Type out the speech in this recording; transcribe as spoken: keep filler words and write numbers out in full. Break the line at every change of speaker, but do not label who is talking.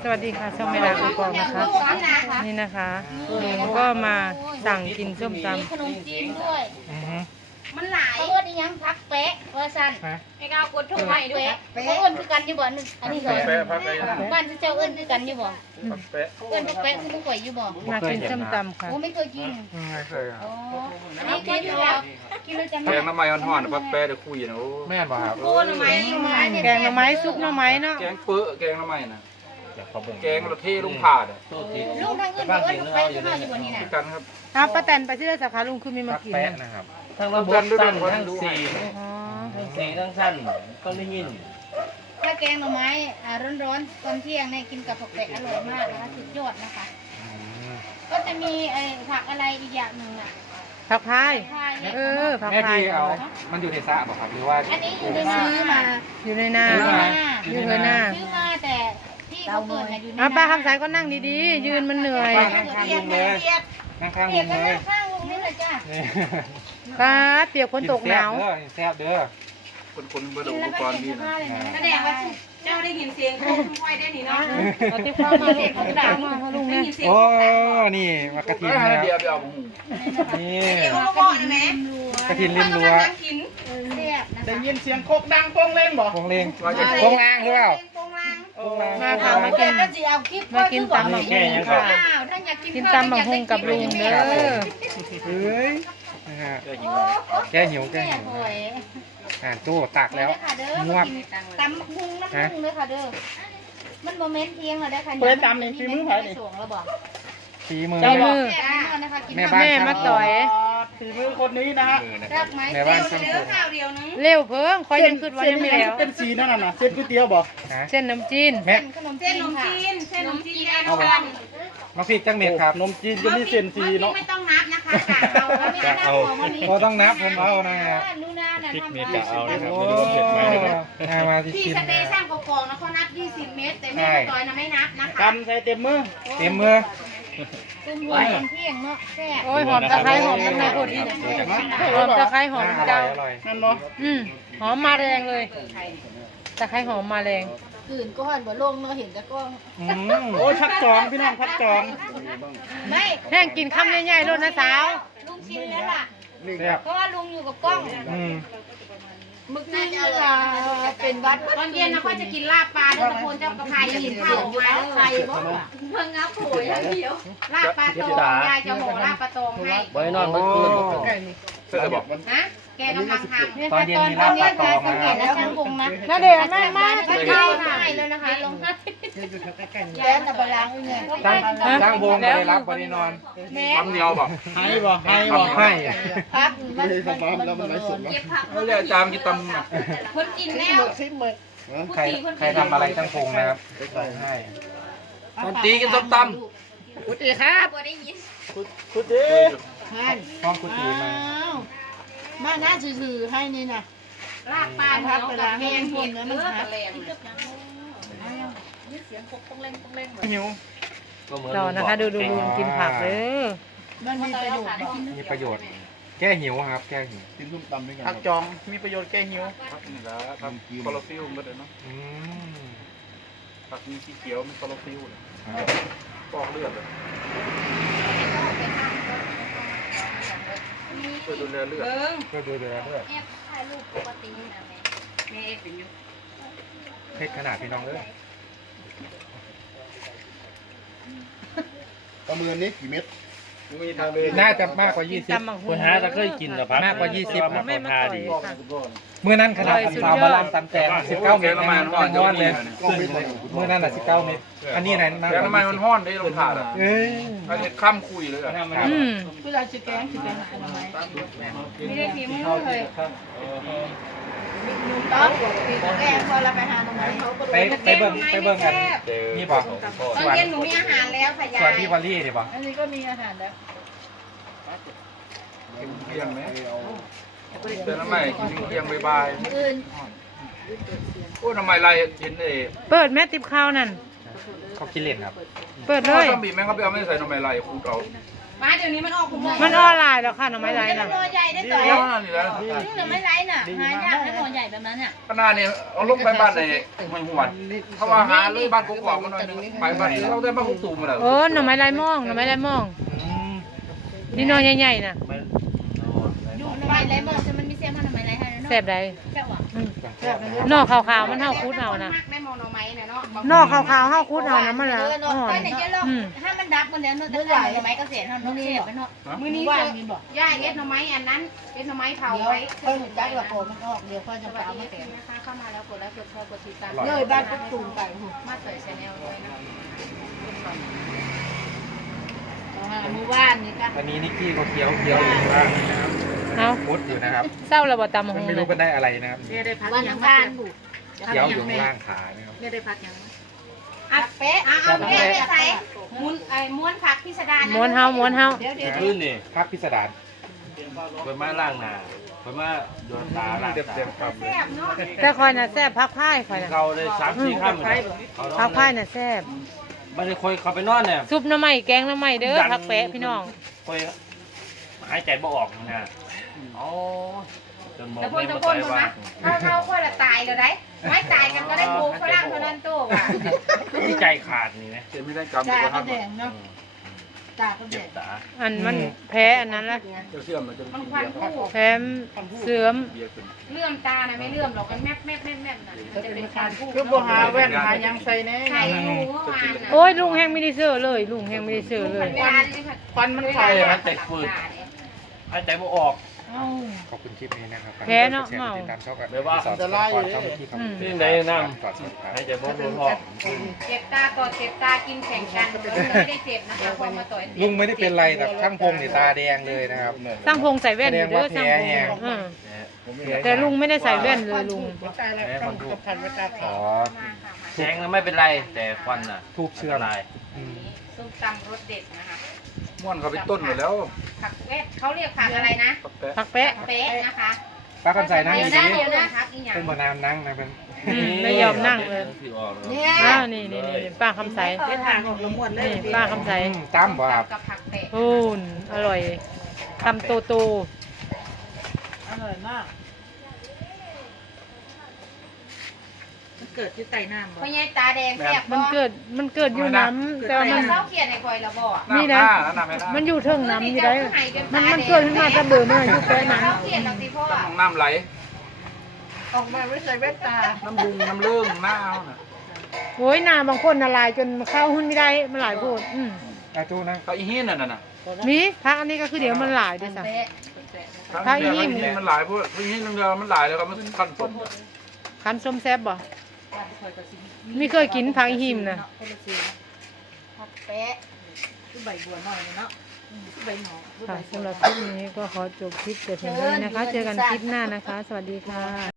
วัสดีค่ะช่องเวลาคุณปองนะคะนี่นะคะลุงก็มาสั่งกินส้มตำ
ขนมจีนด้วยมันหลายเพื่อนยังพักเป๊ะว่าสั้นไอ้ก้าวกดทุ่งไม้ด้วยเป๊ะเอิ้นคือกันอยู่บ่นึงอันนี้เลยบ้านเจ้าเอิ้นคือกันอยู่บ่เอิ้นพักเป๊ะคือมึงก่อยอยู่บ่
มากินส้มตำค่ะ
กูไม่เคยกิน
ไม่เคยอ่ะ
อ๋ออันนี้กินแล้วกินแล้วจะ
แกงน้ำมันอ่อนๆพักแป้เดี๋ยวคุยนะโอ้แม่นป่ะครับ
โอ้หน่อไม้
แกงหน่อไม้ซุปหน่อไม้เนาะ
แกงเปื้อแกงน้ำมันนะแกงรสเท่ลุงผ่าด
ลูกทางอื่นเขาเอิ้นพักเป๊ะคือเฮาอยู่บ่นี่น่ะ
กันครับ
อ้าวป้าแตนไปที่ไหนสาขาลุงคือมีมากิน
แปะ
นะ
นะครับ
ทั้งระบบสั้นทั้งสี่
อ๋อ
ทั้งสี่ทั้งสั้นก็ได้ยิน
ถ้าแกงหน่อไม้อ่าร้อนๆตอนเที่ยงเนี่ยกินกับผักเป๊ะอร่อยมากนะคะสุดยอดนะคะก็จะมีไอ้ผักอะไรอีกอย่างหนึ่งอ่ะ
ผักพาย
พายเนี่ย
เออผัก
แม่
พาย
พี่เอามันอยู่ในสระป่ะครับหรือว่า
อันนี้อยู่ในซื้อมา
อยู่ในหน้า
ซื้อมา
อยู่ในหน้า
ซื้อมาแต่ที่เขาเปิดน่ะอยู่ใน
อ่ะป้าคำสายก็นั่งดีๆ ยืนมันเหนื่อย
นั่งข้างลุงเลยนั่งข้าง
เปี
ลุ
ยก
ง
ก็
เลย
นั่งข้างลุงนี่เลยจ้ะ
นี่
ป้าเปียกฝนตกหนาว
แซ่บเด้อคนคนเบอร์อุปกรณ์ดีนะ
แสดงว่าเจ้าได้ยินเสียงโค้งค่อยได้นี่เนาะ
เอาติ๊กข้าวมาลูกเอาติ๊กข้าวมาให้ลุงเนี่ย
โอ้นี่มากระถินนะเดียวไปเอาหมูนี่
เดี๋ยวเราบอกนะแม่
กระถินริมรั้ว
กินเสียบนะ
ได้ยินเสียงโคกดังโป้งเล่นบ่
โปงเลงโปงลางหรือเปล่า
โปงลาง
โปงลาง
มาค่ะมากิน มากินตำบักหุ่งค่ะ
อ้าวถ้าอยากกิน
กินตำบักหุ่งกับลุงเด้อ
เฮ้ยนะฮะแกหิวแกหิวอ่านตู้ตักแล้วงวบ
ตำบักหุ่งน้ำหุ่งเลยค่ะเด้อมันโมเมนต์เพียงเลยได้ค่ะ
เปิดตำในฝีมือไผนี่
สวงแล้วบอก
ฝีมือ
เจ้ามือ
แซ่บนะคะกิน
แม่บ้าน
แม่มาต่อย
ฝีมือคนนี้นะฮะ
แซ่บไหม
แม่บ้านช่างผม
ข้าวเดียวนึง
เร็วเพิ่งคอยยังคืดวันยังไม่แล้ว
เป็นสีนั่นน่ะเส้นก๋วยเตี๋ยวบ่
ฮะ
เส้นน้ำจีน
แม่
ขนมจีนขนมจีนเส้นขนมจีนเอาไป
มาพริกจังเม็ดครับ
นมจีนก็มีเส้นสีเนาะ
ไม่ต้องนับนะคะกะเอาแล้วไม่ได้นับของมันนี่
ก็ต้องนับผมเอานะฮะ
นู่นน่ะน่ะ
พริกมีกะเอาเลยครับ
โอ้
ไม่รู้ว่าเผ็ดไหมนะครับ
มามาที่
ที่
ชิม
สเตชันกกองนะเขานับยี่สิบเมตรแต่แม่ตอยนะไม่นับนะคะ
กำใส่เต็มมือ
เต็มมือ
ตุ้มรวยตอนเที่ยงเนาะแซ่บ
โอ้ยหอมตะไคร้หอมน้ำในพอดีหอมตะไคร้หอม
อร่
เจ้า
อยอร่อย
นั่นบ่
อืมหอมมาแรงเลยตะไคร้หอมมาแรง
อื่นก็หันบ่ลงเนาะเห็นแต่ก็
อืม
โอ้ยพักจองพี่น้องพักจอง
ไม่
แห้งกินคำใหญ่ๆรถนะสาว
ลุงชินแล้วล่ะ
แซ่บ
เพราะว่าลุงอยู่กับกล้อง
อืม
มึกน่าจะเป็นวัดตอนเย็นนะก็จะกินลาบปลาด้วยตะโพนเจ้ากระพายกินข้าวออกมาใครบ่เพิ่งงับโผล่อย่างเดียวลาบปลาตองยายจะห่อลาบปลาตองให้
ไว้นอนเมื่อคืน
เสื้อบอก
นะแกกำลังทำ
ตอนเย็นมีลาบปลาตองนะค
เห็
รั
น
บ
แล้วช่างวงนะ
น่าเด็กแม่มาก
ไม่ได้ให้เลยนะคะลงให้แย่แต่บลังเงิน
ตั้งตั้งวงไปได้รับไปได้นอนปั๊มเดียวบอก
ให้บ่ให้
ปั๊
บ่
มให้
พักมัน
แล้วมันไม่สด
เก็บผัก
เขาเรียกจามกินตำ
คนกินแล้ว
ซิมมึก
ใครใครทำอะไรตั้งพงนะครับให้
ตอนตีกินส้มต
กุฏิครับ
บ่ได้ยิน
กุฏิ
ฮัน
ห้องกุฏิมา
มาหน้าซื่อๆให้นี่นะลาบปลาเหนียวกับแห้งเห็ดเนื้อแรง
หิว
ำก็เหมือน
ต่อนะคะ ดูดูลุงกินผักเด้อ
มันมีประโยชน์
มีประโยชน์ แก้หิวครับ แก้หิว
พักจองมีประโยชน์แก้หิว
ครับนี่แหละครับคอร์ฟิลมันเลยเนาะอืมผักมีสีเขียวมีคอร์ฟิลเลยฟอกเลือดเลยเพื่อดูแลเลือดเพื่อดูแลเลือด
แอบถ่ายรูปปกตินะแม่แม่เอกเป็นอยู่
เพชรขนาดพี่น้องเลย
ประเมินนี้กี่เม็ด
น่าจะมากกว่ายี่สิบ
ตำบักหุ่
คน
ง
หาจะเคยกินหรอครับ
มากกว่ายี่สิบ
มา
แม่
คน
มา
ทา
ต่อย
ดี
ค่ะ
เมื่อนั้นขนาด
อร่อยสุด
สาวย
อด
มาลำตำแตงสิบเก้าเมตรมันร้อนเลย
ก็ไม่ได้
เมื่อนั้นอ่ะสิบเก้าเมตรอันนี้ไหน
แกงน้ำมันมันห้อนได้ลงถาดอ่ะ
เอ้ย
อันนี้ข้ามคุยเลยอ่ะ
อืม
เวลาจะแกงจะแกงหาทำไมไม่ได้พิมพ์เลยต้องแกงพอเราไปหาตรงไหนเขา
ไปไปเบิ่งไปเบิ่งกันนี่ป่ะ
ตอนเย็นหนูมีอาหารแล้วค่ะยา
ส่วน
ย
พี่วอลลี่ดิป่ะ
อันนี้ก็มีอาหารแล้ว
เที่ยงไหมเดินน้ำใหม่กินเที่ยงบ่าย
อื่น
ๆโอ้น้ำใหม่ไรเห็นเอ๋
เปิดแม่ติบข้าวนั่น
เขากินเล่นครับ
เปิดเล
ถ้
ย
ต้องบีบแม่งเขาไปเอาไม่ใส่น้ำใหม่ไรคูดเอา
มาเดี๋ยวนี้มันออกผม
มันออนไลน์แล้วค่ะหน่อไม้ไร้น่ะ
หน่อใหญ่ได้ต่อย
เดี๋ยวนั่นนี่แหละ
หน่อไม้ไร้น่ะหายากได้หน่อใหญ่แบบนั้นเนี่ย
ขนาดนี้เอาลงไปบ้านในห้วยหวนถ้าว่าหาเลยบ้านกอกๆมันหน่อยนึงไปบ้านเราได้บ้านกุตูมมาแล้ว
โอ้หน่อไม้ไร้ม่องหน่อไม้ไร้ม่องนี่หน่อใหญ่ๆน่ะ
ไม่
อยู่หน่อไม้ไร้หมดจะมันมีเสียงมันหน่อไม้ไร้ให้เนาะ
แซ่บใด
แซ่บว่ะ
อืมนอกขาวๆมันเท่าคุดเอานะ
ได้มองหน่อไม้น่ะเนาะ
นอกขาวๆเท่าคุดเอานะมันละอ่อน
ไปไหนเยอะหรอกถ้ามันดับมันแล้วเนาะแต่หน่อไม้ก็เสียเท่านั้นเสียไปเนาะมื้อนี้ว่ามีบ่ย่าเอ็ดหน่อไม้อันนั้นเอ็ดหน่อไม้เผาไว้เพิ่นจักว่าโผล่มันออกเดี๋ยวค่อยจะไปเอามาแกงนะคะเข้ามาแล้วกดไลค์กดแชร์กดติดตามเลยบ้านปุ๊บตูมไปมาเตยชาแนลด้วยนะมื้อวานนี่ก็
วันนี้นิกกี้เขาเคี้ยวเคี้ยวอยู่ข้างล่างนะครับ
เอา
มุดอยู่นะครับ
เศร้าระบตำห
มัน
ง
ไม่รู้มันได้อะไรนะครับ
เนี่ยได้พักยังบ้านบุก
เคี้ยวอยู่ข้างล่างขานะครับ
เนี่ยได้พักยังอ่ะเป๊ะอ่ะเอาเป๊ะไปใส่มุนไอ้ม้วนผักพิสดาร
ม้วนเฮาม้วนเฮา
เดี๋ยวเดี๋ยว
ขึ้นนี่
ภาคพิสดาร
ไปมาล่างหนาไปมาโดนตาล่างตา
เต็มๆครับ
แซ่บเนาะ
แต่คอยน่ะแซ่บพักพ่ายคอยน่ะ
เขาเลยสามสี่ข้ามเลย
พักพ่ายน่ะแซ่บ
ไม่ได้คอยเขาไปนอนเนี่ย
ซุปหน้ำไม้แกงหน้ำไม้เด้อผักแปะพี่น้อง
คอยหายใจบ่ออกนะอ๋อจนมอง
ตะโพ
ไม่
นตะ
มา
โพ
ต่
น
อย
มา
ว่า
เขาเขาคนละตายเลยได้ไม่ตายกันก็ได้โบกฝรั่งเท่านั้นตัวว่ะ
ที่ใจขาดนี่นะ
เจ็บไม่ได้กรรมอยู่ว่าท่าน
เจ็บตา
อันมันแพ้อันนั้นละ
เดี๋ยวเชื่อมมันจะ
มันควันคู่
แพ้เสื่อม
เบียร์ขึ้น
เลื่อมตาน่ะไม่เลื่อมหรอกมันแมบแมบแมบแมบน่ะมันจะเป็นควันคู่
คือบ่หาแว่นหายังใส่แน่
ใครรู้เมื่อวานน่ะ
โอ้ยลุงแห้งไม่ได้เสื้อเลย ลุงแห้งไม่ได้เสื้อเลย
เวลาที่
ควันมันไข่
เวลา
อะ
ที่ตัดตาเนี่ย
หายใจบ่ออก
ขอบคุณคลิปนี้นะครับ
แพ้เนาะเมา
ติดตามช่องกัน
เดี๋ยวว่า
สอนสอนก่อนเข้าไปที่คำ
อืม
ที่ไหนนั่ง
ก่อนสอนครับ
หายใจบ่ออก
เจ็บตาต่อเจ็บตากินแข่งกันไม่ได้เจ็บนะคะพอมาต่อย
ลุงไม่ได้เป็นไรแต่ช่างพงนี่ตาแดงเลยนะครับ
สร้างพงใส่แว่นอยู่เด้อสร้างพงอืมแต่ลุงไม่ได้ใส่แว่นเลยลุง
ตายแล้วต้องกับพันไว้ตา
อ๋อ
แสงไม่เป็นไร แต่ควันน่ะ
ทูบเชื่อม
ลาย
อืม
ส้มตำรสเด็ดนะคะ
ม่วนเขาไปต้นหมดแล้ว
ผักเวทเขาเรียกผักอะไรนะ
ปักแปะ
ผักแปะ
เป๊ะนะคะ
ป้าคำใส่นั่ง
เดี๋
อ
ยว
ยู่
นะ
ดี
เดี๋ยวนะพักอีกอย่าง
เป็นบ่อนามนั่งนะเป็น
อืมไม่ยอมนั่งเลย
ที่ออกแล้ว
เนี่ย
อ้าวนี่นี่นี่ป้าคำใส
เป็นผักของละมวนเลย
นี่ป้าคำใส
อืมตั้มบ่ครับ
กับผักเปะ
โอ้นอร่อยคำโตโต
อร่อยมากมันเกิดที่ไตน้ำบ่
เพราะยายตาแดงแซ่บ
มันเกิดมันเกิดอยู่น้ำแต่ว่า
มั
มัน น
เศร้าเขียนในคอยละบ่
นี่นะ
น้ำไม่ได้
มันอยู่เทิงน้ำอยู่ได้มันมันเกิดขึ้นมาจะเบื่อเมื่ออยู่แค่นั้น
เศร้าเขียนเราสิพ่อ
น้ำน้ำไหล
ออกมาไม่ใส่แว่นตา
น้ำบุงน้ำเลื่องหน้าเอาน่ะ
โอ้ยนาบางคนละลายจนเข้าหุ้นไม่ได้มันหลายโพดอืม
อาจูนั่ง
เขาอีหินน่ะน่ะ
มีพักอันนี้ก็คือเดี๋ยวมันหลายด้วยซ้
ถ้าอีหินมันหลายพวกอีหินเรือมันหลายแล้วก็มันขั้นสด
ำคันส้มแซ่บบ่ไม่เคยกินพักอีหิมนะ
ผักเป๊ะ
คือใบบัวหน่อยเนาะคือใบหนอ
ค่ะสำหรับคลิปนี้ก็ขอจบคลิปแต่เพียงเท่านี้นะคะ เจอกันคลิปหน้านะคะ สวัสดีค่ะ